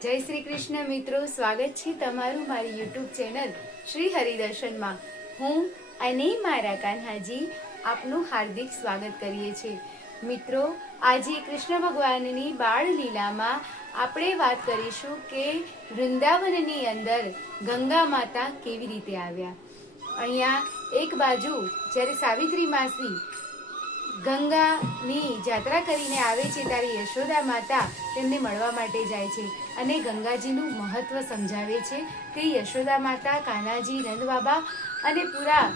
જય શ્રી કૃષ્ણ મિત્રો, સ્વાગત છે તમારું મારી યુટ્યુબ ચેનલ શ્રી હરિદર્શનમાં। હું અને મારા કાન્હાજી આપનું હાર્દિક સ્વાગત કરીએ છીએ। મિત્રો, આજે કૃષ્ણ ભગવાનની બાળ લીલામાં આપણે વાત કરીશું કે વૃંદાવનની અંદર ગંગા માતા કેવી રીતે આવ્યા। અહીંયા એક બાજુ જ્યારે સાવિત્રી માસી ગંગાની યાત્રા કરીને આવે છે ત્યારે યશોદા માતા તેમને મળવા માટે જાય છે અને ગંગાજીનું મહત્વ સમજાવે છે કે યશોદા માતા, કાન્હાજી, નંદ બાબા અને પૂરા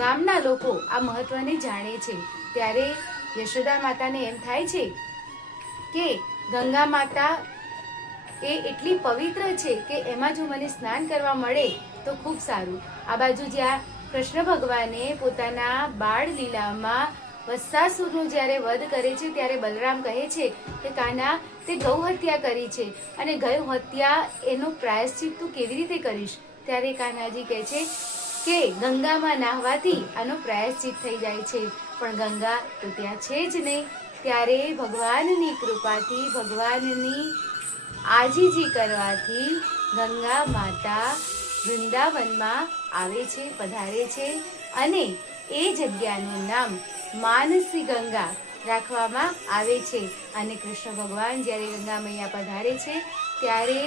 ગામના લોકો આ મહત્વને જાણે છે। ત્યારે યશોદા માતાને એમ થાય છે કે ગંગા માતા એ એટલી પવિત્ર છે કે એમાં જો મને સ્નાન કરવા મળે તો ખૂબ સારું। આ બાજુ જ્યાં કૃષ્ણ ભગવાને પોતાના બાળ લીલામાં વત્સાસુરનો જ્યારે વધ કરે છે ત્યારે બલરામ કહે છે કે કાન્હા, તે ગૌ હત્યા કરી છે અને ગૌ હત્યા એનો પ્રાયશ્ચિત તું કેવી રીતે કરીશ? ત્યારે કાન્હાજી કહે છે કે ગંગામાં નાહવાથી આનો પ્રાયશ્ચિત થઈ જાય છે, પણ ગંગા તો ત્યાં છે જ નહીં। ત્યારે ભગવાનની કૃપાથી, ભગવાનની આજીજી કરવાથી ગંગા માતા વૃંદાવનમાં આવે છે, પધારે છે અને એ જગ્યાનું નામ માનસી ગંગા રાખવામાં આવે છે। અને કૃષ્ણ ભગવાન જ્યારે ગંગા મૈયા પધારે છે ત્યારે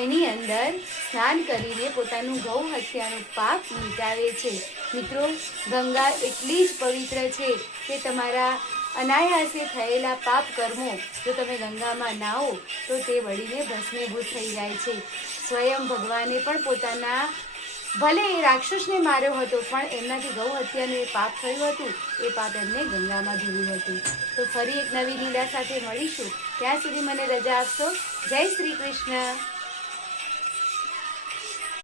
એની અંદર સ્નાન કરીને પોતાનું ગૌ હત્યાનું પાપ મિટાવે છે। મિત્રો, ગંગા એટલી જ પવિત્ર છે કે તમારા અનાયાસે થયેલા પાપ કર્મો જો તમે ગંગામાં નાહો તો તે વળીને ભસ્મીભૂત થઈ જાય છે। સ્વયં ભગવાને પણ પોતાના, ભલે એ રાક્ષસને માર્યો હતો પણ એમનાથી ગૌ હત્યાનું એ પાપ થયું હતું, એ પાપ એમને ગંગામાં ધોયું હતું। તો ફરી એક નવી લીલા સાથે મળીશું, ત્યાં સુધી મને રજા આપશો। જય શ્રી કૃષ્ણ।